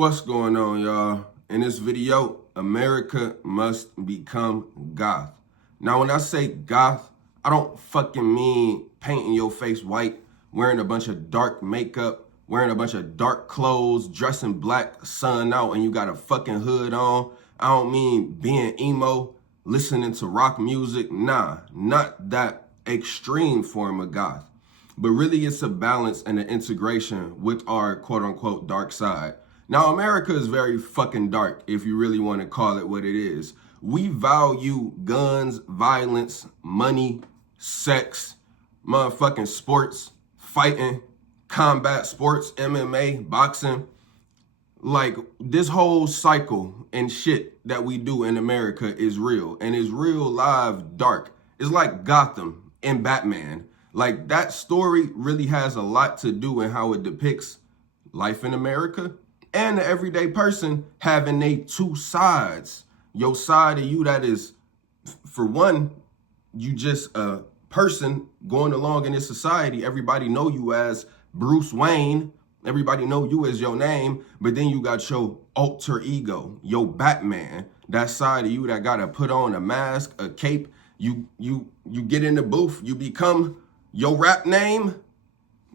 What's going on, y'all? In this video, America must become Goth. Now, when I say Goth, I don't fucking mean painting your face white, wearing a bunch of dark makeup, wearing a bunch of dark clothes, dressing black, sun out, and you got a fucking hood on. I don't mean being emo, listening to rock music. Nah, not that extreme form of Goth. But really, it's a balance and an integration with our quote-unquote dark side. Now, America is very fucking dark, if you really want to call it what it is. We value guns, violence, money, sex, motherfucking sports, fighting, combat sports, MMA, boxing. Like, this whole cycle and shit that we do in America is real, and is real live dark. It's like Gotham and Batman. Like, that story really has a lot to do in how it depicts life in America and the everyday person having they two sides. Your side of you that is, for one, you just a person going along in this society. Everybody know you as Bruce Wayne. Everybody know you as your name. But then you got your alter ego, your Batman. That side of you that got to put on a mask, a cape. You get in the booth, you become your rap name.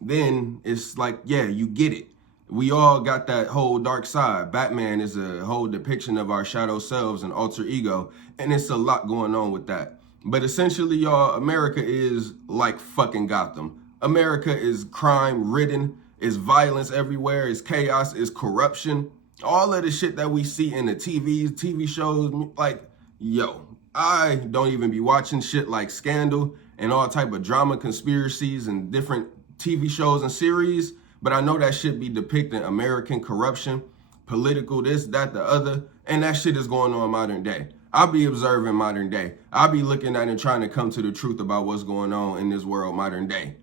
Then it's like, yeah, you get it. We all got that whole dark side. Batman is a whole depiction of our shadow selves and alter ego, and it's a lot going on with that. But essentially, y'all, America is like fucking Gotham. America is crime-ridden, is violence everywhere, is chaos, is corruption. All of the shit that we see in the TV shows, like, yo, I don't even be watching shit like Scandal and all type of drama conspiracies and different TV shows and series. But I know that shit be depicting American corruption, political this, that, the other, and that shit is going on modern day. I'll be observing modern day. I'll be looking at and trying to come to the truth about what's going on in this world modern day.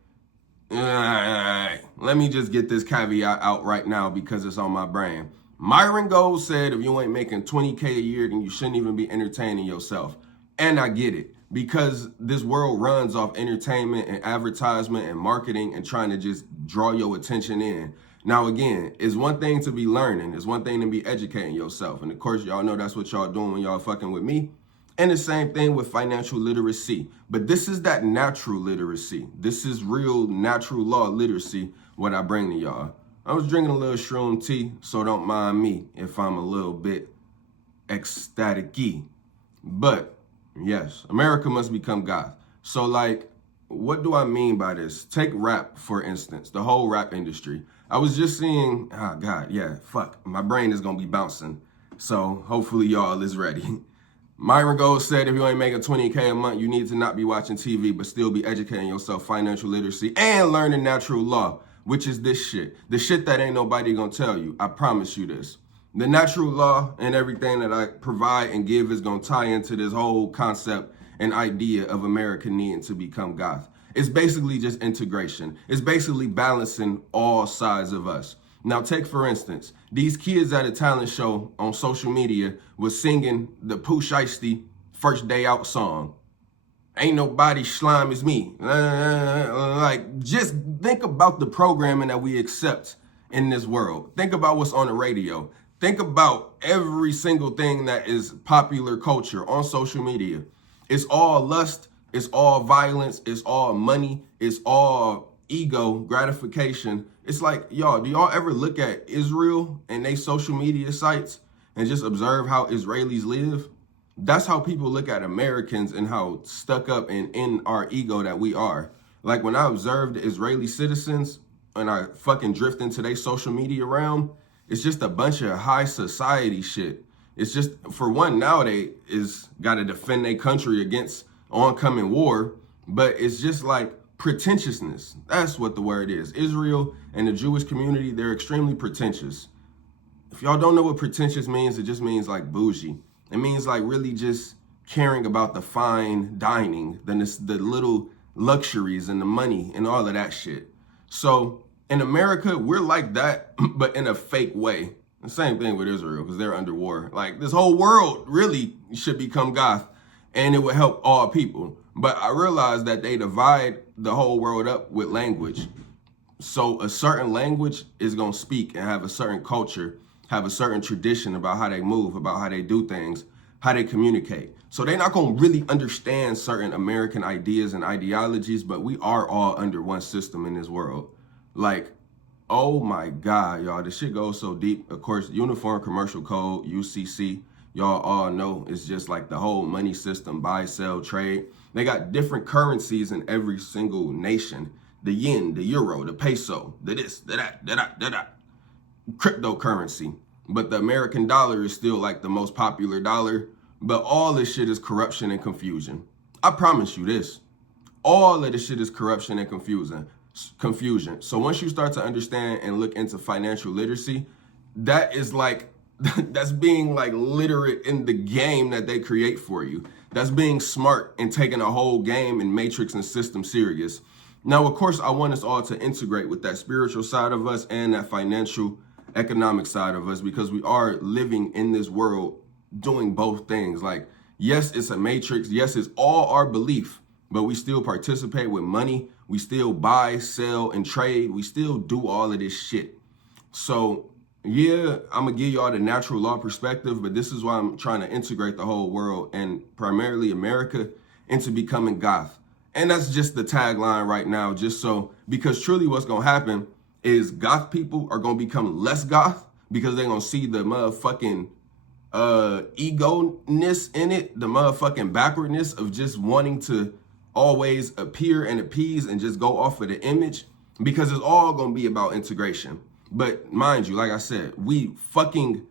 Let me just get this caveat out right now because it's on my brain. Myron Gold said if you ain't making 20K a year, then you shouldn't even be entertaining yourself. And I get it, because this world runs off entertainment and advertisement and marketing and trying to just draw your attention in. Now, again, it's one thing to be learning. It's one thing to be educating yourself. And of course, y'all know that's what y'all doing when y'all fucking with me. And the same thing with financial literacy. But this is that natural literacy. This is real natural law literacy, what I bring to y'all. I was drinking a little shroom tea, so don't mind me if I'm a little bit ecstatic-y. But yes, America must become Goth. So, like, what do I mean by this? Take rap, for instance, the whole rap industry. I was just seeing, oh God, yeah, fuck, my brain is gonna be bouncing. So hopefully y'all is ready. Myron Gold said if you ain't making 20K a month, you need to not be watching TV, but still be educating yourself, financial literacy, and learning natural law, which is this shit. The shit that ain't nobody gonna tell you. I promise you this. The natural law and everything that I provide and give is going to tie into this whole concept and idea of America needing to become Goth. It's basically just integration. It's basically balancing all sides of us. Now, take, for instance, these kids at a talent show on social media was singing the Pooh Shiesty First Day Out song. Ain't nobody slime as me. Like, just think about the programming that we accept in this world. Think about what's on the radio. Think about every single thing that is popular culture on social media. It's all lust, it's all violence, it's all money, it's all ego gratification. It's like, y'all, do y'all ever look at Israel and they social media sites and just observe how Israelis live? That's how people look at Americans and how stuck up and in our ego that we are. Like, when I observe the Israeli citizens and I fucking drift into their social media realm, it's just a bunch of high society shit. It's just, for one, nowadays is got to defend their country against oncoming war, but it's just like pretentiousness. That's what the word is. Israel and the Jewish community, they're extremely pretentious. If y'all don't know what pretentious means, it just means like bougie. It means like really just caring about the fine dining, the little luxuries and the money and all of that shit. So in America, we're like that, but in a fake way. The same thing with Israel, because they're under war. Like, this whole world really should become Goth, and it would help all people. But I realized that they divide the whole world up with language. So a certain language is going to speak and have a certain culture, have a certain tradition about how they move, about how they do things, how they communicate. So they're not going to really understand certain American ideas and ideologies, but we are all under one system in this world. Like, oh my God, y'all, this shit goes so deep. Of course, Uniform Commercial Code, UCC, y'all all know it's just like the whole money system, buy, sell, trade. They got different currencies in every single nation. The yen, the euro, the peso, the this, the that, cryptocurrency. But the American dollar is still like the most popular dollar. But all this shit is corruption and confusion. I promise you this. All of this shit is corruption and confusion. So once you start to understand and look into financial literacy, that is like, that's being like literate in the game that they create for you. That's being smart and taking a whole game and matrix and system serious. Now, of course, I want us all to integrate with that spiritual side of us and that financial economic side of us, because we are living in this world doing both things. Like, yes, it's a matrix. Yes, it's all our belief, but we still participate with money. We still buy, sell, and trade. We still do all of this shit. So yeah, I'm gonna give y'all the natural law perspective, but this is why I'm trying to integrate the whole world and primarily America into becoming Goth. And that's just the tagline right now, just so, because truly what's gonna happen is Goth people are gonna become less Goth because they're gonna see the motherfucking ego-ness in it, the motherfucking backwardness of just wanting to always appear and appease and just go off of the image, because it's all gonna be about integration. But mind you, like I said, we fucking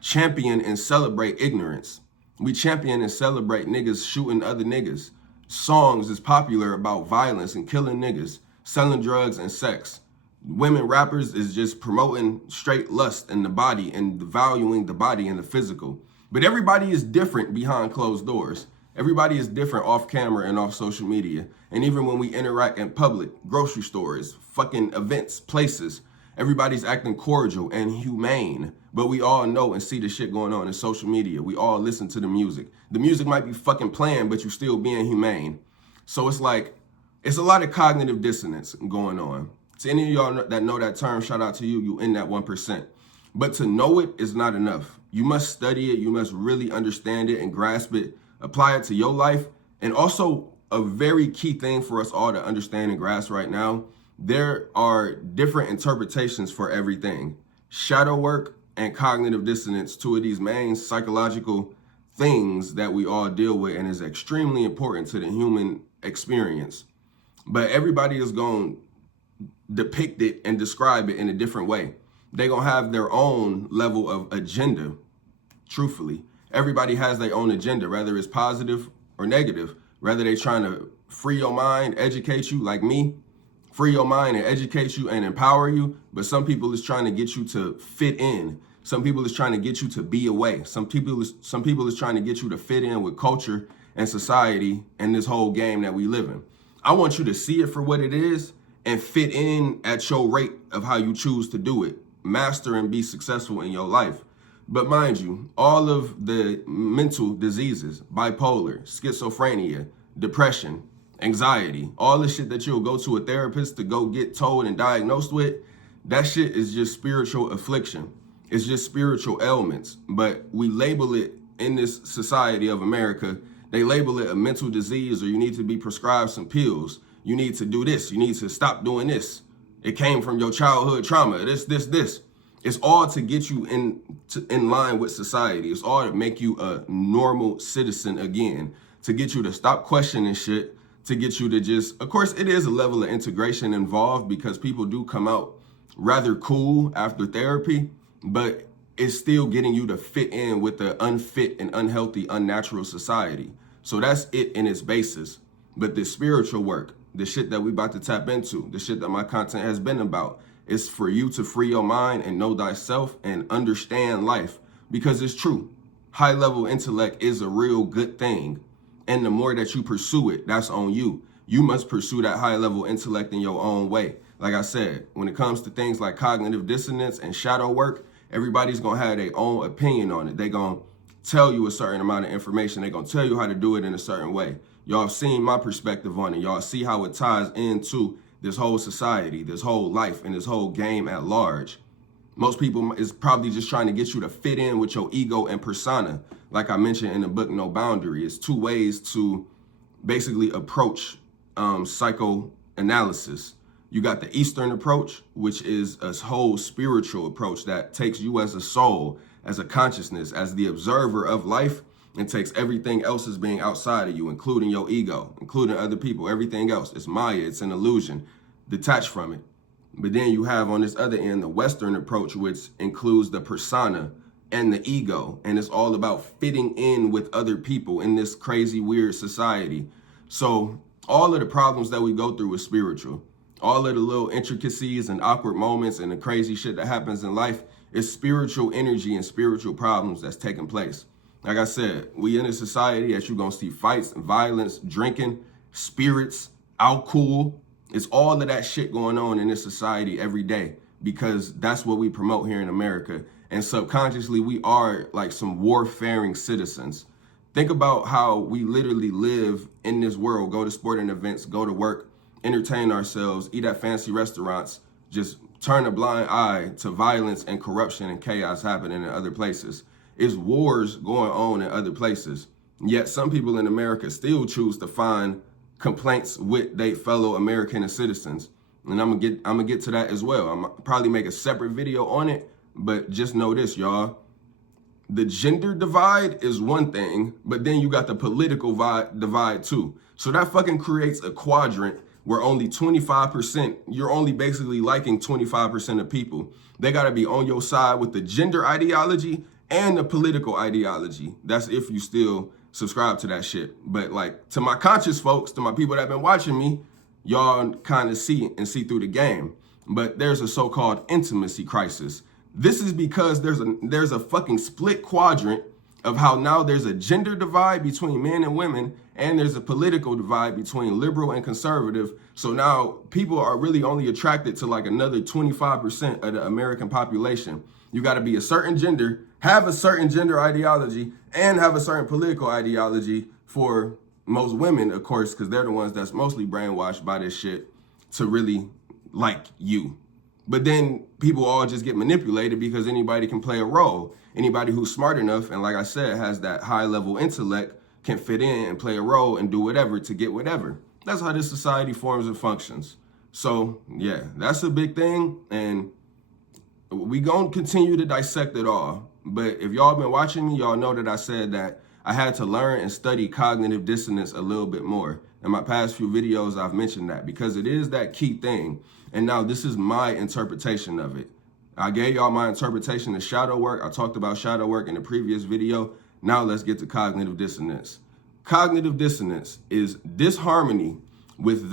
champion and celebrate ignorance. We champion and celebrate niggas shooting other niggas. Songs is popular about violence and killing niggas, selling drugs and sex. Women rappers is just promoting straight lust in the body and valuing the body and the physical. But everybody is different behind closed doors. Everybody is different off camera and off social media. And even when we interact in public, grocery stores, fucking events, places, everybody's acting cordial and humane. But we all know and see the shit going on in social media. We all listen to the music. The music might be fucking playing, but you still being humane. So it's like, it's a lot of cognitive dissonance going on. To any of y'all that know that term, shout out to you. You in that 1%. But to know it is not enough. You must study it. You must really understand it and grasp it. Apply it to your life. And also, a very key thing for us all to understand and grasp right now, there are different interpretations for everything. Shadow work and cognitive dissonance, two of these main psychological things that we all deal with and is extremely important to the human experience. But everybody is going to depict it and describe it in a different way. They're going to have their own level of agenda, truthfully. Everybody has their own agenda, whether it's positive or negative, whether they're trying to free your mind, educate you like me, free your mind and educate you and empower you. But some people is trying to get you to fit in. Some people is trying to get you to be away. Some people is trying to get you to fit in with culture and society and this whole game that we live in. I want you to see it for what it is and fit in at your rate of how you choose to do it. Master and be successful in your life. But mind you, all of the mental diseases, bipolar, schizophrenia, depression, anxiety, all the shit that you'll go to a therapist to go get told and diagnosed with, that shit is just spiritual affliction. It's just spiritual ailments. But we label it in this society of America, they label it a mental disease, or you need to be prescribed some pills. You need to do this. You need to stop doing this. It came from your childhood trauma. This. It's all to get you in line with society. It's all to make you a normal citizen again, to get you to stop questioning shit, to get you to just, of course, it is a level of integration involved because people do come out rather cool after therapy, but it's still getting you to fit in with the unfit and unhealthy, unnatural society. So that's it in its basis. But the spiritual work, the shit that we about to tap into, the shit that my content has been about, is for you to free your mind and know thyself and understand life. Because it's true. High level intellect is a real good thing. And the more that you pursue it, that's on you. You must pursue that high level intellect in your own way. Like I said, when it comes to things like cognitive dissonance and shadow work, everybody's going to have their own opinion on it. They're going to tell you a certain amount of information. They're going to tell you how to do it in a certain way. Y'all have seen my perspective on it. Y'all see how it ties into this whole society, this whole life, and this whole game at large. Most people is probably just trying to get you to fit in with your ego and persona. Like I mentioned in the book, No Boundary, it's two ways to basically approach psychoanalysis. You got the Eastern approach, which is a whole spiritual approach that takes you as a soul, as a consciousness, as the observer of life, and takes everything else as being outside of you, including your ego, including other people, everything else. It's Maya, it's an illusion, detached from it. But then you have on this other end, the Western approach, which includes the persona and the ego. And it's all about fitting in with other people in this crazy, weird society. So all of the problems that we go through is spiritual. All of the little intricacies and awkward moments and the crazy shit that happens in life is spiritual energy and spiritual problems that's taking place. Like I said, we in a society that you're going to see fights, violence, drinking, spirits, alcohol. It's all of that shit going on in this society every day because that's what we promote here in America. And subconsciously, we are like some warfaring citizens. Think about how we literally live in this world, go to sporting events, go to work, entertain ourselves, eat at fancy restaurants, just turn a blind eye to violence and corruption and chaos happening in other places. It's wars going on in other places. Yet some people in America still choose to find complaints with their fellow American citizens. And I'm gonna get to that as well. I'm gonna probably make a separate video on it, but just know this, y'all. The gender divide is one thing, but then you got the political divide too. So that fucking creates a quadrant where only 25%, you're only basically liking 25% of people. They gotta be on your side with the gender ideology and the political ideology. That's if you still subscribe to that shit. But like to my conscious folks, to my people that have been watching me, y'all kind of see through the game. But there's a so-called intimacy crisis. This is because there's a fucking split quadrant of how now there's a gender divide between men and women, and there's a political divide between liberal and conservative. So now people are really only attracted to like another 25% of the American population. You got to be a certain gender, have a certain gender ideology, and have a certain political ideology for most women, of course, because they're the ones that's mostly brainwashed by this shit to really like you. But then people all just get manipulated because anybody can play a role. Anybody who's smart enough and, like I said, has that high level intellect can fit in and play a role and do whatever to get whatever. That's how this society forms and functions. So yeah, that's a big thing. And we gonna continue to dissect it all. But if y'all been watching me, y'all know that I said that I had to learn and study cognitive dissonance a little bit more. In my past few videos, I've mentioned that because it is that key thing. And now this is my interpretation of it. I gave y'all my interpretation of shadow work. I talked about shadow work in the previous video. Now let's get to cognitive dissonance. Cognitive dissonance is disharmony with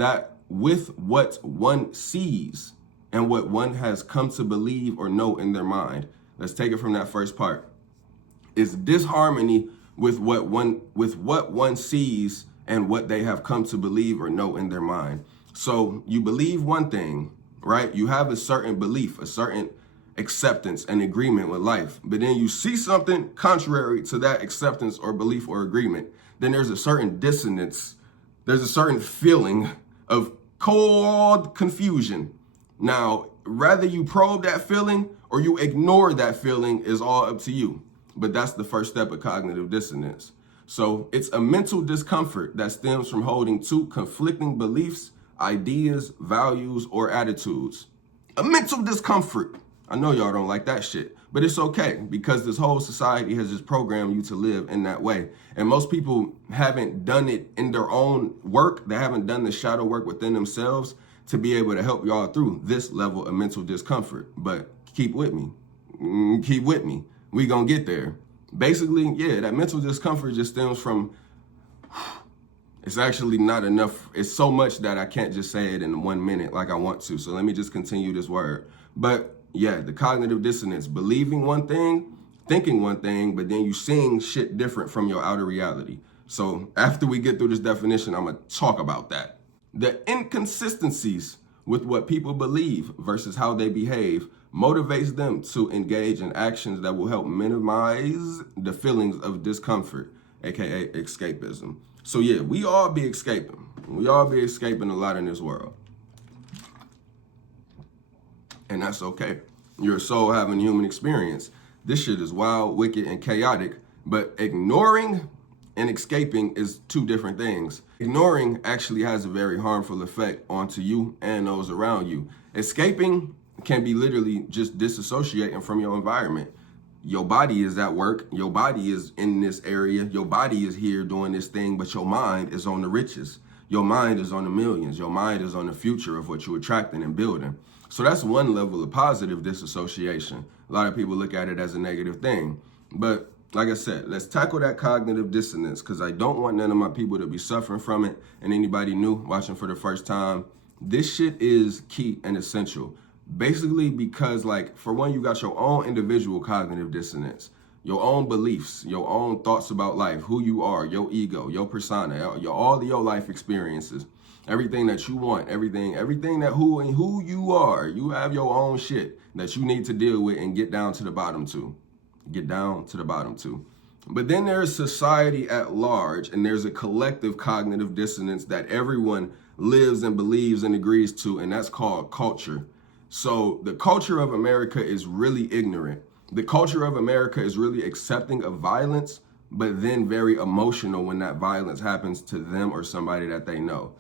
what one sees and what one has come to believe or know in their mind. Let's take it from that first part. It's disharmony with what one sees and what they have come to believe or know in their mind. So you believe one thing, right? You have a certain belief, a certain acceptance and agreement with life, but then you see something contrary to that acceptance or belief or agreement. Then there's a certain dissonance. There's a certain feeling of cold confusion. Now, whether you probe that feeling or you ignore that feeling is all up to you. But that's the first step of cognitive dissonance. So it's a mental discomfort that stems from holding two conflicting beliefs, ideas, values, or attitudes. A mental discomfort. I know y'all don't like that shit, but it's okay because this whole society has just programmed you to live in that way. And most people haven't done it in their own work. They haven't done the shadow work within themselves to be able to help y'all through this level of mental discomfort. But keep with me. Keep with me. We gonna get there. Basically, yeah, that mental discomfort just stems from, it's actually not enough. It's so much that I can't just say it in 1 minute like I want to. So let me just continue this word. But yeah, the cognitive dissonance, believing one thing, thinking one thing, but then you seeing shit different from your outer reality. So after we get through this definition, I'm gonna talk about that. The inconsistencies with what people believe versus how they behave motivates them to engage in actions that will help minimize the feelings of discomfort, aka escapism. So yeah, we all be escaping. We all be escaping a lot in this world. And that's okay. Your soul having a human experience. This shit is wild, wicked, and chaotic. But ignoring and escaping is two different things. Ignoring actually has a very harmful effect onto you and those around you. Escaping can be literally just disassociating from your environment. Your body is at work, your body is in this area, your body is here doing this thing, but your mind is on the riches. Your mind is on the millions. Your mind is on the future of what you're attracting and building. So that's one level of positive disassociation. A lot of people look at it as a negative thing. But like I said, let's tackle that cognitive dissonance, because I don't want none of my people to be suffering from it. And anybody new watching for the first time, this shit is key and essential. Basically because, like, for one, you got your own individual cognitive dissonance, your own beliefs, your own thoughts about life, who you are, your ego, your persona, all of your life experiences, everything that you want, everything that who you are. You have your own shit that you need to deal with and get down to the bottom to. But then there's society at large, and there's a collective cognitive dissonance that everyone lives and believes and agrees to, and that's called culture. So the culture of America is really ignorant. The culture of America is really accepting of violence, but then very emotional when that violence happens to them or somebody that they know.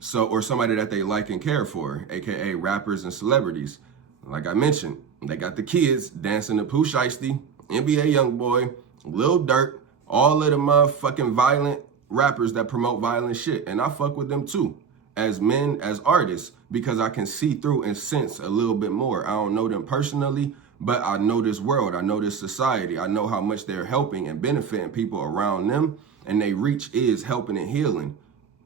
So, or somebody that they like and care for, AKA rappers and celebrities. Like I mentioned, they got the kids dancing to Pooh Shiesty, NBA Youngboy, Lil Durk, all of the motherfucking violent rappers that promote violent shit. And I fuck with them too, as men, as artists, because I can see through and sense a little bit more. I don't know them personally, but I know this world. I know this society. I know how much they're helping and benefiting people around them, and they reach is helping and healing.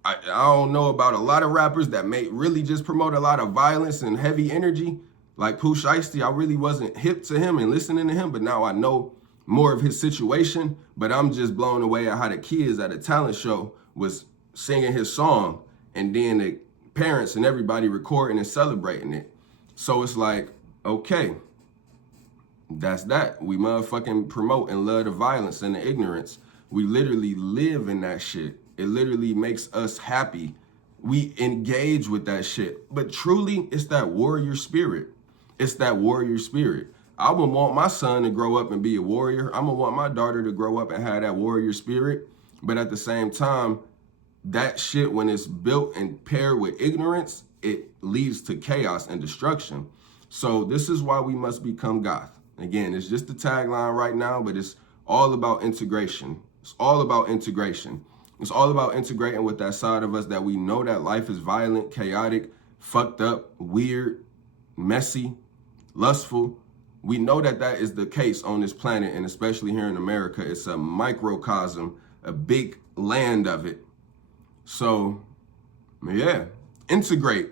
I don't know about a lot of rappers that may really just promote a lot of violence and heavy energy. Like Pooh Shiesty, I really wasn't hip to him and listening to him, but now I know more of his situation. But I'm just blown away at how the kids at a talent show was singing his song, and then the parents and everybody recording and celebrating it. So it's like, okay, that's that. We motherfucking promote and love the violence and the ignorance. We literally live in that shit. It literally makes us happy. We engage with that shit. But truly, it's that warrior spirit. It's that warrior spirit. I would want my son to grow up and be a warrior. I'm gonna want my daughter to grow up and have that warrior spirit. But at the same time, that shit, when it's built and paired with ignorance, it leads to chaos and destruction. So this is why we must become Goth. Again, it's just the tagline right now, but it's all about integration. It's all about integration. It's all about integrating with that side of us that we know that life is violent, chaotic, fucked up, weird, messy, lustful. We know that that is the case on this planet, and especially here in America. It's a microcosm, a big land of it. So, yeah, integrate.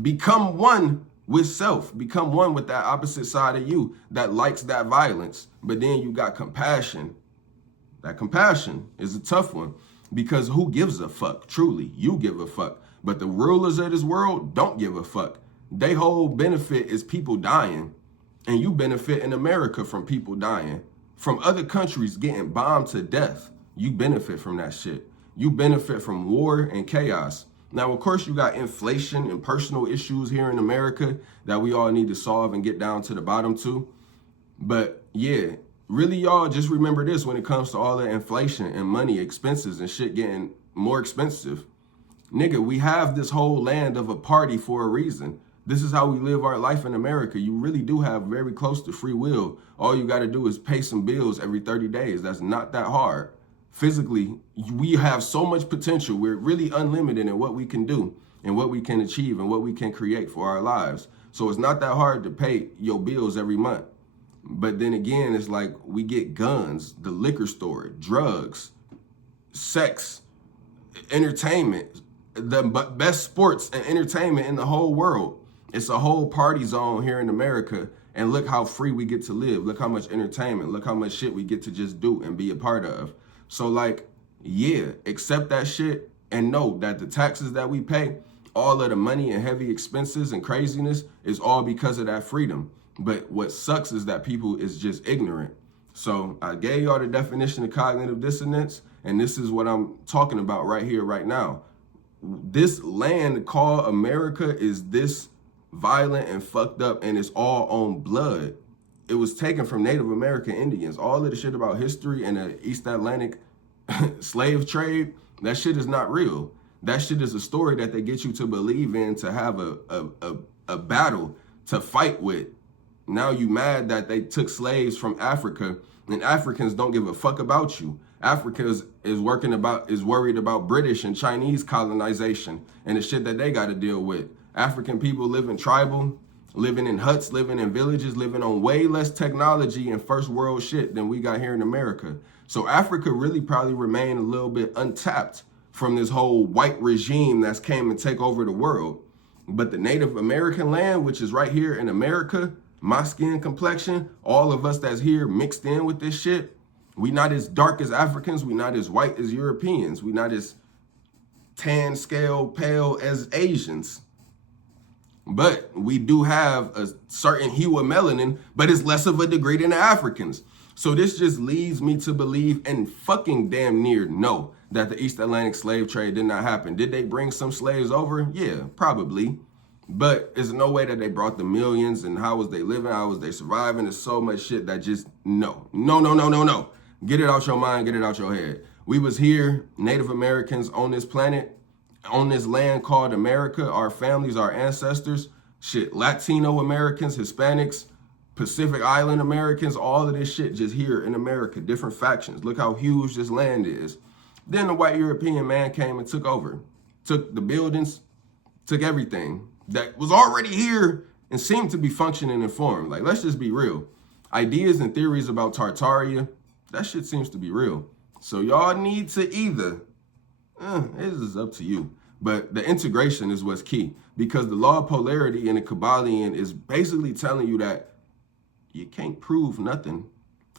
Become one with self. Become one with that opposite side of you that likes that violence. But then you got compassion. That compassion is a tough one, because who gives a fuck? Truly, you give a fuck. But the rulers of this world don't give a fuck. They whole benefit is people dying. And you benefit in America from people dying. From other countries getting bombed to death. You benefit from that shit. You benefit from war and chaos. Now, of course, you got inflation and personal issues here in America that we all need to solve and get down to the bottom to. But yeah, really, y'all, just remember this when it comes to all the inflation and money, expenses and shit getting more expensive. Nigga, we have this whole land of a party for a reason. This is how we live our life in America. You really do have very close to free will. All you got to do is pay some bills every 30 days. That's not that hard. Physically, we have so much potential. We're really unlimited in what we can do and what we can achieve and what we can create for our lives. So it's not that hard to pay your bills every month. But then again, it's like we get guns, the liquor store, drugs, sex, entertainment, the best sports and entertainment in the whole world. It's a whole party zone here in America. And look how free we get to live. Look how much entertainment. Look how much shit we get to just do and be a part of. So like, yeah, accept that shit and know that the taxes that we pay, all of the money and heavy expenses and craziness is all because of that freedom. But what sucks is that people is just ignorant. So I gave y'all the definition of cognitive dissonance, and this is what I'm talking about right here, right now. This land called America is this violent and fucked up, and it's all on blood. It was taken from Native American Indians. All of the shit about history and the East Atlantic slave trade, that shit is not real. That shit is a story that they get you to believe in, to have a battle to fight with. Now you mad that they took slaves from Africa, and Africans don't give a fuck about you. Africa is worried about British and Chinese colonization and the shit that they got to deal with. African people living tribal, living in huts, living in villages, living on way less technology and first world shit than we got here in America. So Africa really probably remained a little bit untapped from this whole white regime that's came and take over the world. But the Native American land, which is right here in America, my skin complexion, all of us that's here mixed in with this shit, we not as dark as Africans, we not as white as Europeans, we not as tan scale pale as Asians. But we do have a certain hue of melanin, but it's less of a degree than the Africans. So this just leads me to believe and fucking damn near know that the East Atlantic slave trade did not happen. Did they bring some slaves over? Yeah, probably. But there's no way that they brought the millions, and how was they living? How was they surviving? There's so much shit that just, no. Get it out your mind, get it out your head. We was here, Native Americans on this planet, on this land called America, our families, our ancestors, shit, Latino Americans, Hispanics, Pacific Island Americans, all of this shit just here in America, different factions. Look how huge this land is. Then the white European man came and took over, took the buildings, took everything that was already here and seemed to be functioning and formed. Like, let's just be real. Ideas and theories about Tartaria, that shit seems to be real. So y'all need to either, this is up to you. But the integration is what's key, because the law of polarity in the Kabbalion is basically telling you that you can't prove nothing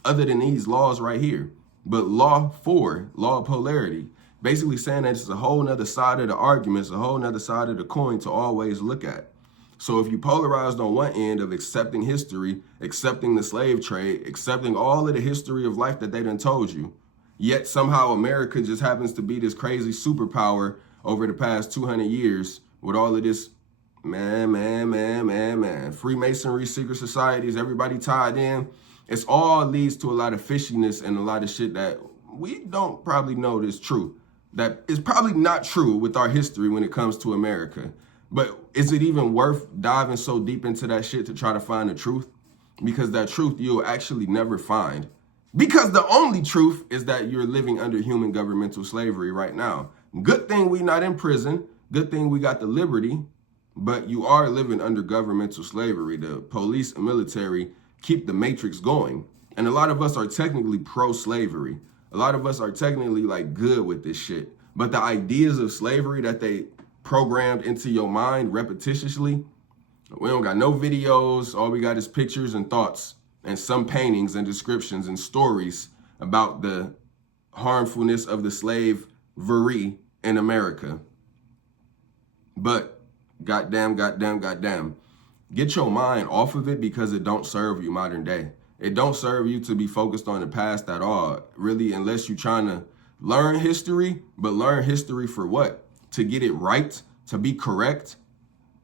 other than these laws right here. But law of polarity, basically saying that it's a whole nother side of the argument, it's a whole nother side of the coin to always look at. So if you polarized on one end of accepting history, accepting the slave trade, accepting all of the history of life that they done told you, yet somehow America just happens to be this crazy superpower over the past 200 years with all of this, Freemasonry, secret societies, everybody tied in. It's all leads to a lot of fishiness and a lot of shit that we don't probably know is true. That is probably not true with our history when it comes to America. But is it even worth diving so deep into that shit to try to find the truth? Because that truth you'll actually never find. Because the only truth is that you're living under human governmental slavery right now. Good thing we not in prison. Good thing we got the liberty. But you are living under governmental slavery. The police and military keep the matrix going. And a lot of us are technically pro-slavery. A lot of us are technically like good with this shit. But the ideas of slavery that they programmed into your mind repetitiously, we don't got no videos. All we got is pictures and thoughts and some paintings and descriptions and stories about the harmfulness of the slavery in America. But goddamn, get your mind off of it, because it don't serve you modern day. It don't serve you to be focused on the past at all, really, unless you're trying to learn history. But learn history for what? To get it right, to be correct,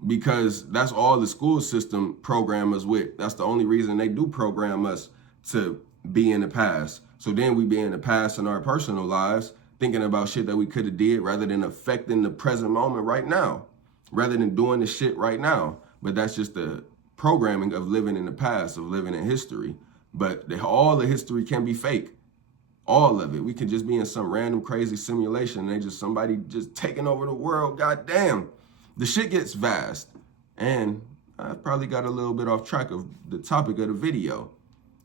because that's all the school system program us with. That's the only reason they do program us, to be in the past. So then we be in the past in our personal lives, thinking about shit that we could have did rather than affecting the present moment right now, rather than doing the shit right now. But that's just the programming of living in the past, of living in history. But all the history can be fake. All of it. We can just be in some random crazy simulation and they just somebody just taking over the world. Goddamn. The shit gets vast. And I probably got a little bit off track of the topic of the video.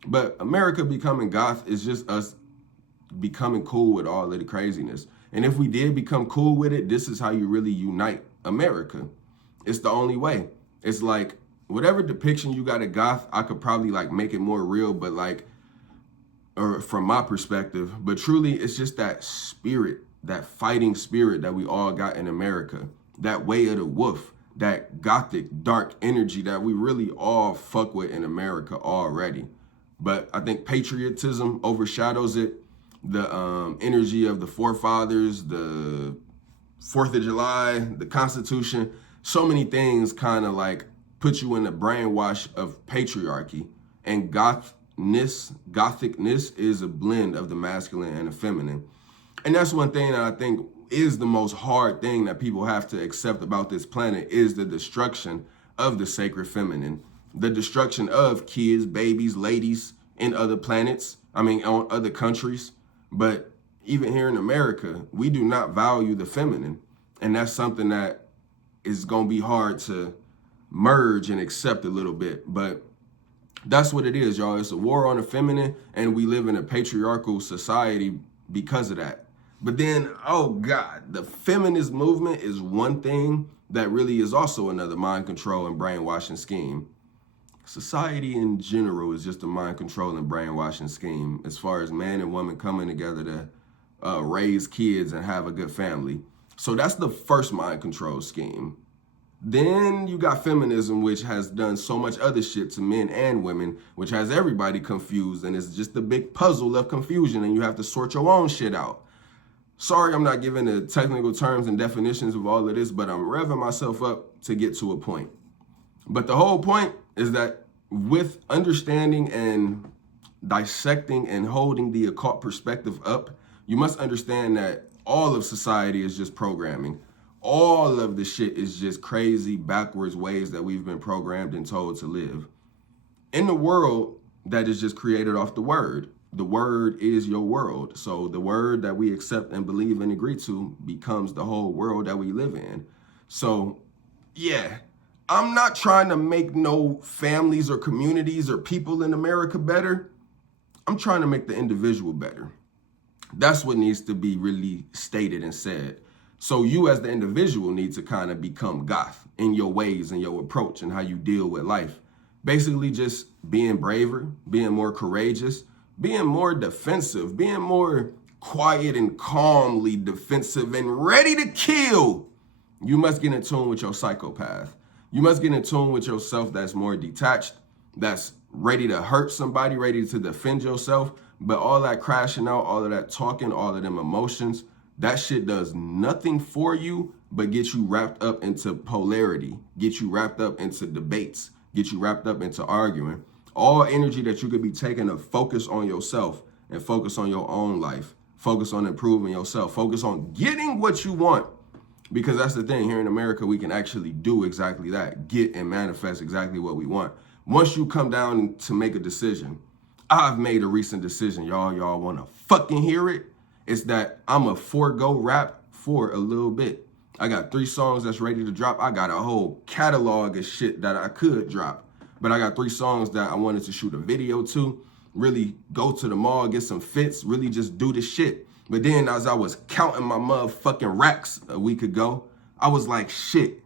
But America becoming Goth is just us becoming cool with all of the craziness. And if we did become cool with it, this is how you really unite America. It's the only way. It's like whatever depiction you got of Goth, I could probably like make it more real, but like, or from my perspective, but truly it's just that spirit, that fighting spirit that we all got in America, that way of the wolf, that gothic dark energy that we really all fuck with in America already. But I think patriotism overshadows it. The energy of the forefathers, the 4th of July, the Constitution, so many things kind of like put you in the brainwash of patriarchy. And gothicness is a blend of the masculine and the feminine. And that's one thing that I think is the most hard thing that people have to accept about this planet is the destruction of the sacred feminine. The destruction of kids, babies, ladies in other planets, on other countries. But even here in America, we do not value the feminine. And that's something that is going to be hard to merge and accept a little bit. But that's what it is, y'all. It's a war on the feminine, and we live in a patriarchal society because of that. But then, oh God, the feminist movement is one thing that really is also another mind control and brainwashing scheme. Society in general is just a mind control and brainwashing scheme as far as man and woman coming together to raise kids and have a good family. So that's the first mind control scheme. Then you got feminism, which has done so much other shit to men and women, which has everybody confused, and it's just a big puzzle of confusion, and you have to sort your own shit out. Sorry, I'm not giving the technical terms and definitions of all of this, but I'm revving myself up to get to a point. But the whole point is that with understanding and dissecting and holding the occult perspective up, you must understand that all of society is just programming. All of the shit is just crazy, backwards ways that we've been programmed and told to live. In the world that is just created off the word is your world. So the word that we accept and believe and agree to becomes the whole world that we live in. So, yeah, I'm not trying to make no families or communities or people in America better. I'm trying to make the individual better. That's what needs to be really stated and said. So you as the individual need to kind of become Goth in your ways and your approach and how you deal with life. Basically just being braver, being more courageous, being more defensive, being more quiet and calmly defensive and ready to kill. You must get in tune with your psychopath. You must get in tune with yourself that's more detached, that's ready to hurt somebody, ready to defend yourself. But all that crashing out, all of that talking, all of them emotions, that shit does nothing for you but get you wrapped up into polarity, get you wrapped up into debates, get you wrapped up into arguing. All energy that you could be taking to focus on yourself and focus on your own life, focus on improving yourself, focus on getting what you want. Because that's the thing, here in America, we can actually do exactly that, get and manifest exactly what we want. Once you come down to make a decision, I've made a recent decision, y'all want to fucking hear it? It's that I'm a forego rap for a little bit. I got 3 songs that's ready to drop. I got a whole catalog of shit that I could drop. But I got 3 songs that I wanted to shoot a video to, really go to the mall, get some fits, really just do the shit. But then as I was counting my motherfucking racks a week ago, I was like, shit,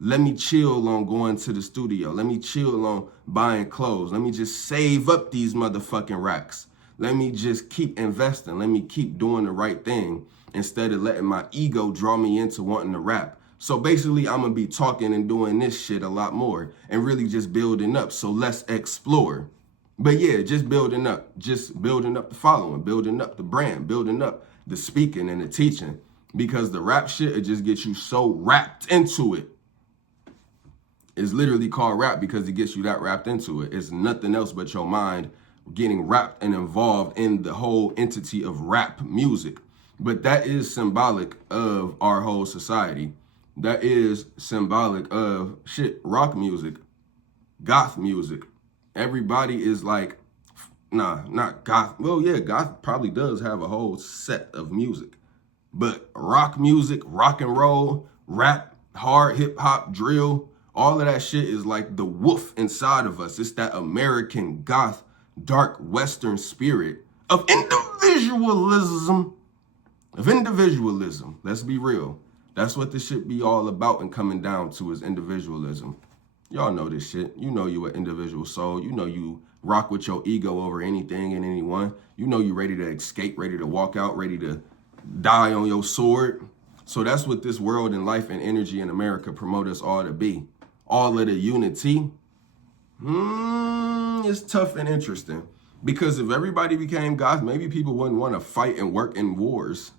let me chill on going to the studio. Let me chill on buying clothes. Let me just save up these motherfucking racks. Let me just keep investing. Let me keep doing the right thing instead of letting my ego draw me into wanting to rap. So basically, I'm going to be talking and doing this shit a lot more and really just building up. So let's explore. But yeah, just building up the following, building up the brand, building up the speaking and the teaching, because the rap shit, it just gets you so wrapped into it. It's literally called rap because it gets you that wrapped into it. It's nothing else but your mind getting wrapped and involved in the whole entity of rap music. But that is symbolic of our whole society. That is symbolic of shit, rock music, goth music. Everybody is like, nah, not goth. Well, yeah, goth probably does have a whole set of music. But rock music, rock and roll, rap, hard hip hop, drill, all of that shit is like the wolf inside of us. It's that American goth, dark Western spirit of individualism. Let's be real. That's what this shit be all about and coming down to is individualism. Y'all know this shit. You know you an individual soul. You know you rock with your ego over anything and anyone. You know you ready to escape, ready to walk out, ready to die on your sword. So that's what this world and life and energy in America promote us all to be. All of the unity. It's tough and interesting. Because if everybody became goth, maybe people wouldn't want to fight and work in wars.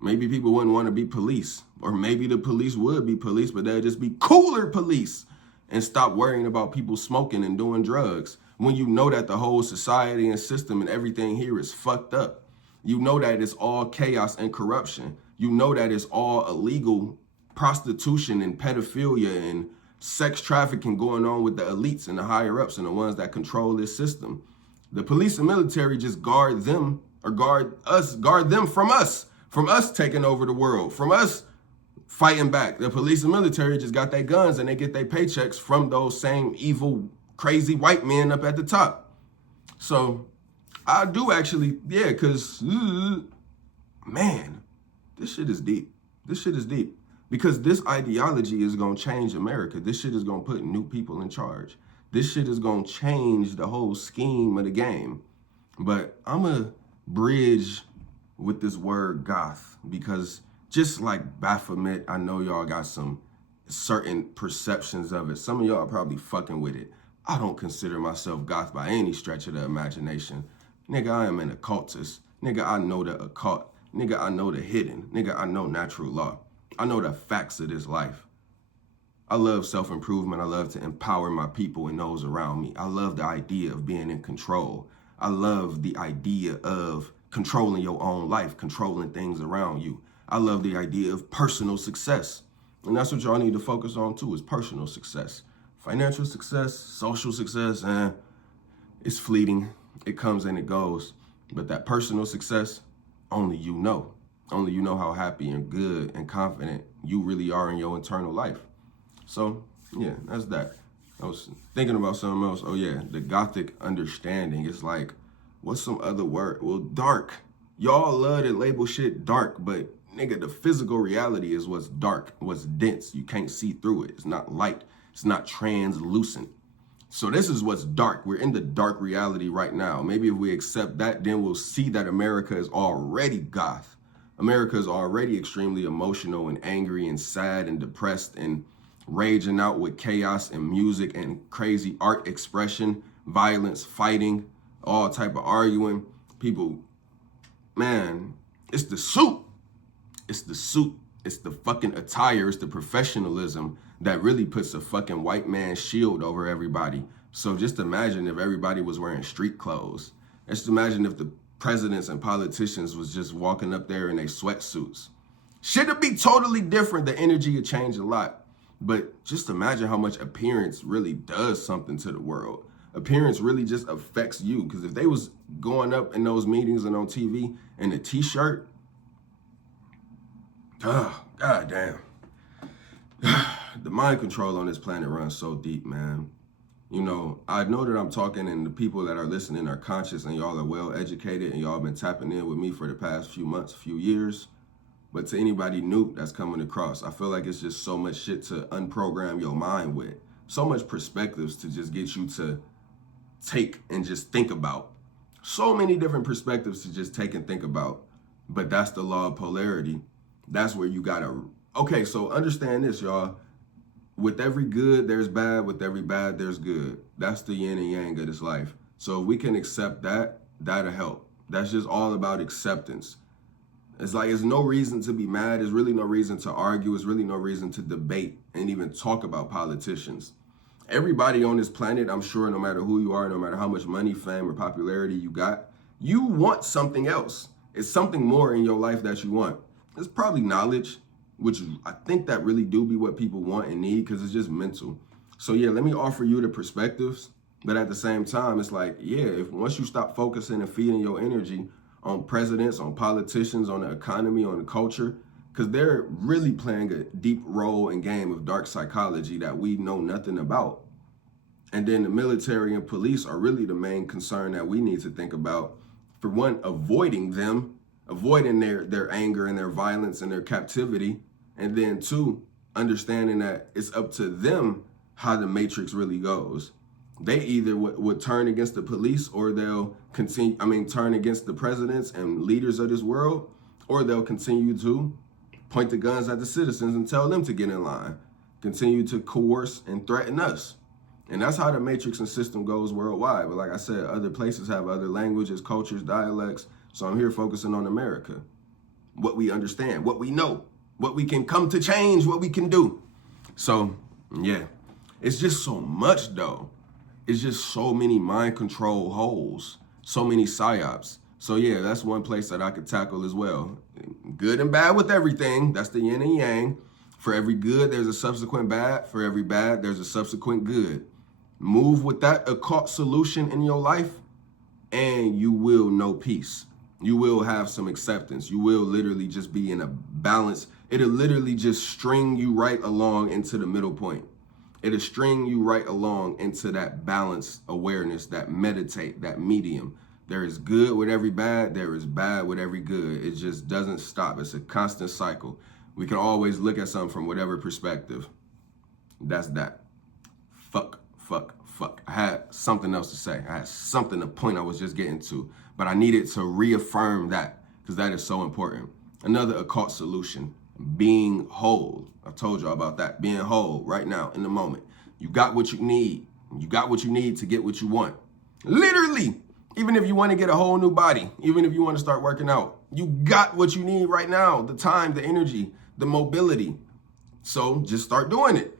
Maybe people wouldn't want to be police. Or maybe the police would be police, but they'd just be cooler police. and stop worrying about people smoking and doing drugs when you know that the whole society and system and everything here is fucked up. You know that it's all chaos and corruption. You know that it's all illegal prostitution and pedophilia and sex trafficking going on with the elites and the higher ups and the ones that control this system. The police and military just guard them or guard them from us taking over the world, from us fighting back. The police and military just got their guns and they get their paychecks from those same evil, crazy white men up at the top. So I do actually, yeah, because, man, this shit is deep. This shit is deep. Because this ideology is going to change America. This shit is going to put new people in charge. This shit is going to change the whole scheme of the game. But I'm going to bridge with this word Goth, because just like Baphomet, I know y'all got some certain perceptions of it. Some of y'all are probably fucking with it. I don't consider myself Goth by any stretch of the imagination. Nigga, I am an occultist. Nigga, I know the occult. Nigga, I know the hidden. Nigga, I know natural law. I know the facts of this life. I love self-improvement. I love to empower my people and those around me. I love the idea of being in control. I love the idea of controlling your own life, controlling things around you. I love the idea of personal success. And that's what y'all need to focus on too, is personal success. Financial success, social success, it's fleeting. It comes and it goes. But that personal success, only you know. Only you know how happy and good and confident you really are in your internal life. So, yeah, that's that. I was thinking about something else. Oh, yeah, the Gothic understanding. It's like, what's some other word? Well, dark. Y'all love to label shit dark, but nigga, the physical reality is what's dark, what's dense. You can't see through it. It's not light. It's not translucent. So this is what's dark. We're in the dark reality right now. Maybe if we accept that, then we'll see that America is already Goth. America is already extremely emotional and angry and sad and depressed and raging out with chaos and music and crazy art expression, violence, fighting, all type of arguing. People, man, it's the suit. It's the suit. It's the fucking attire. It's the professionalism that really puts a fucking white man's shield over everybody. So just imagine if everybody was wearing street clothes. Just imagine if the presidents and politicians was just walking up there in their sweatsuits. Shit would be totally different. The energy would change a lot. But just imagine how much appearance really does something to the world. Appearance really just affects you. Because if they was going up in those meetings and on TV in a t-shirt, god damn. The mind control on this planet runs so deep, man. You know, I know that I'm talking and the people that are listening are conscious and y'all are well educated and y'all been tapping in with me for the past few months, few years. But to anybody new that's coming across, I feel like it's just so much shit to unprogram your mind with. So much perspectives to just get you to take and just think about. So many different perspectives to just take and think about. But that's the law of polarity. That's where you gotta, okay, so understand this, y'all. With every good, there's bad. With every bad, there's good. That's the yin and yang of this life. So if we can accept that, that'll help. That's just all about acceptance. It's like, there's no reason to be mad. There's really no reason to argue. There's really no reason to debate and even talk about politicians. Everybody on this planet, I'm sure, no matter who you are, no matter how much money, fame, or popularity you got, you want something else. It's something more in your life that you want. It's probably knowledge, which I think that really do be what people want and need, because it's just mental. So yeah, let me offer you the perspectives, but at the same time, it's like, yeah, if once you stop focusing and feeding your energy on presidents, on politicians, on the economy, on the culture, because they're really playing a deep role and game of dark psychology that we know nothing about. And then the military and police are really the main concern that we need to think about. For one, avoiding them, avoiding their anger and their violence and their captivity. And then two, understanding that it's up to them how the matrix really goes. They either would turn against the police, or they'll turn against the presidents and leaders of this world, or they'll continue to point the guns at the citizens and tell them to get in line, continue to coerce and threaten us. And that's how the matrix and system goes worldwide. But like I said, other places have other languages, cultures, dialects. So I'm here focusing on America, what we understand, what we know, what we can come to change, what we can do. So, yeah. It's just so much though. It's just so many mind control holes, so many psyops. So yeah, that's one place that I could tackle as well. Good and bad with everything. That's the yin and yang. For every good, there's a subsequent bad. For every bad, there's a subsequent good. Move with that occult solution in your life, and you will know peace. You will have some acceptance. You will literally just be in a balance. It'll literally just string you right along into the middle point. It'll string you right along into that balanced awareness, that meditate, that medium. There is good with every bad. There is bad with every good. It just doesn't stop. It's a constant cycle. We can always look at something from whatever perspective. That's that. Fuck. I had something else to say. I had something, a point I was just getting to, but I needed to reaffirm that because that is so important. Another occult solution, being whole. I told y'all about that. Being whole right now in the moment. You got what you need. You got what you need to get what you want. Literally, even if you want to get a whole new body, even if you want to start working out, you got what you need right now. The time, the energy, the mobility. So just start doing it.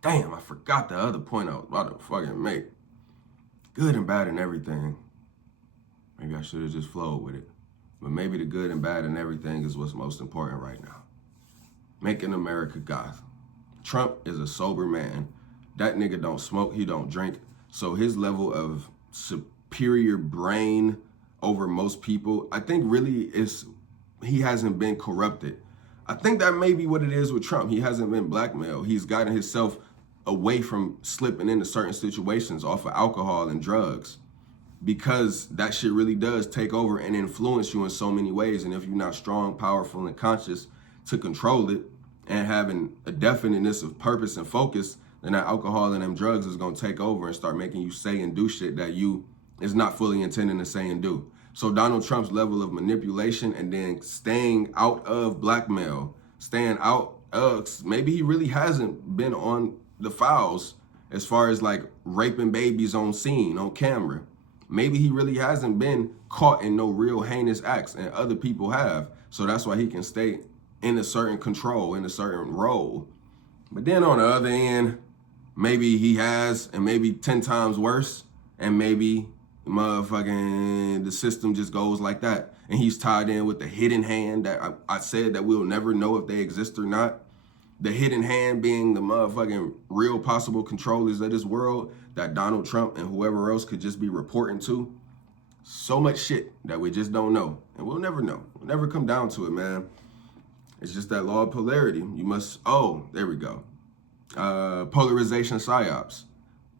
Damn, I forgot the other point I was about to fucking make. Good and bad and everything. Maybe I should have just flowed with it. But maybe the good and bad and everything is what's most important right now. Making America Goth. Trump is a sober man. That nigga don't smoke, he don't drink. So his level of superior brain over most people, I think really is, he hasn't been corrupted. I think that may be what it is with Trump. He hasn't been blackmailed. He's gotten himself away from slipping into certain situations off of alcohol and drugs, because that shit really does take over and influence you in so many ways. And if you're not strong, powerful, and conscious to control it and having a definiteness of purpose and focus, then that alcohol and them drugs is going to take over and start making you say and do shit that you is not fully intending to say and do. So Donald Trump's level of manipulation and then staying out of blackmail, staying out of, maybe he really hasn't been on the fouls as far as like raping babies on scene, on camera. Maybe he really hasn't been caught in no real heinous acts, and other people have. So that's why he can stay in a certain control, in a certain role. But then on the other end, maybe he has, and maybe 10 times worse, and maybe motherfucking the system just goes like that. And he's tied in with the hidden hand that I said that we'll never know if they exist or not. The hidden hand being the motherfucking real possible controllers of this world that Donald Trump and whoever else could just be reporting to. So much shit that we just don't know. And we'll never know. We'll never come down to it, man. It's just that law of polarity. You must, there we go. Polarization psyops.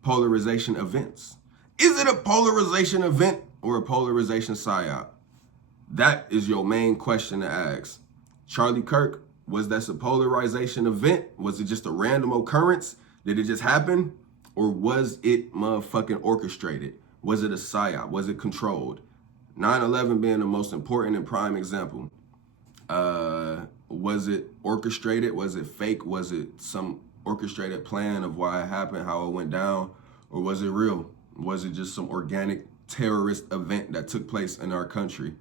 Polarization events. Is it a polarization event or a polarization psyop? That is your main question to ask. Charlie Kirk, was that a polarization event? Was it just a random occurrence? Did it just happen? Or was it motherfucking orchestrated? Was it a psyop? Was it controlled? 9/11 being the most important and prime example. Was it orchestrated? Was it fake? Was it some orchestrated plan of why it happened, how it went down? Or was it real? Was it just some organic terrorist event that took place in our country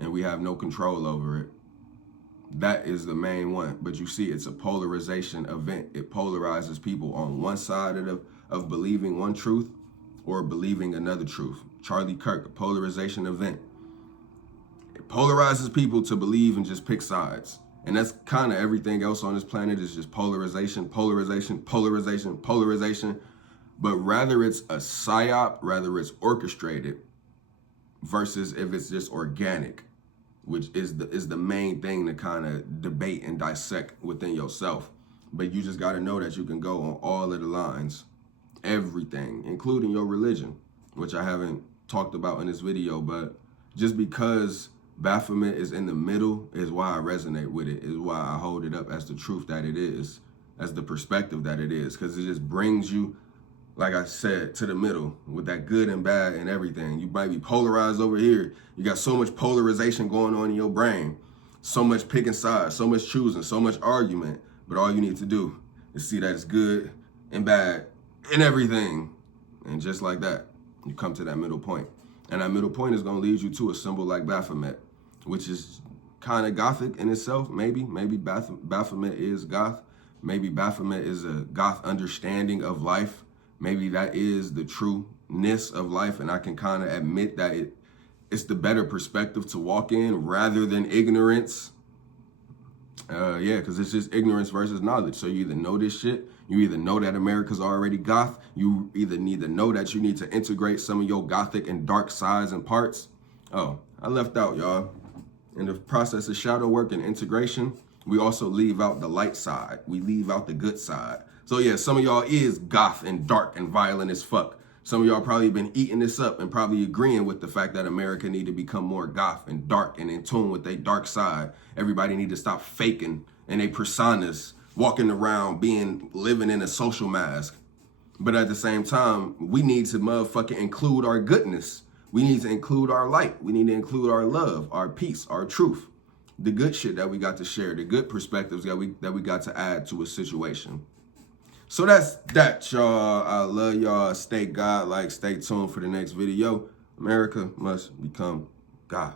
and we have no control over it? That is the main one. But you see, it's a polarization event. It polarizes people on one side of believing one truth or believing another truth. Charlie Kirk, a polarization event. It polarizes people to believe and just pick sides. And that's kind of everything else on this planet is just polarization, polarization, polarization, polarization. But rather it's a psyop, rather it's orchestrated versus if it's just organic, which is the main thing to kind of debate and dissect within yourself. But you just got to know that you can go on all of the lines, everything, including your religion, which I haven't talked about in this video, but just because Baphomet is in the middle is why I resonate with it, is why I hold it up as the truth that it is, as the perspective that it is, because it just brings you, like I said, to the middle with that good and bad and everything. You might be polarized over here. You got so much polarization going on in your brain, so much picking sides, so much choosing, so much argument. But all you need to do is see that it's good and bad and everything. And just like that, you come to that middle point. And that middle point is going to lead you to a symbol like Baphomet, which is kind of gothic in itself. Maybe Baphomet is goth. Maybe Baphomet is a Goth understanding of life. Maybe that is the trueness of life, and I can kind of admit that it's the better perspective to walk in rather than ignorance. Yeah, because it's just ignorance versus knowledge. So you either know this shit, you either know that America's already Goth, you either need to know that you need to integrate some of your Gothic and dark sides and parts. Oh, I left out, y'all. In the process of shadow work and integration, we also leave out the light side. We leave out the good side. So yeah, some of y'all is Goth and dark and violent as fuck. Some of y'all probably been eating this up and probably agreeing with the fact that America need to become more Goth and dark and in tune with their dark side. Everybody need to stop faking and they personas, walking around living in a social mask. But at the same time, we need to motherfucking include our goodness. We need to include our light. We need to include our love, our peace, our truth, the good shit that we got to share, the good perspectives that we got to add to a situation. So that's that, y'all. I love y'all. Stay godlike. Stay tuned for the next video. America must become God.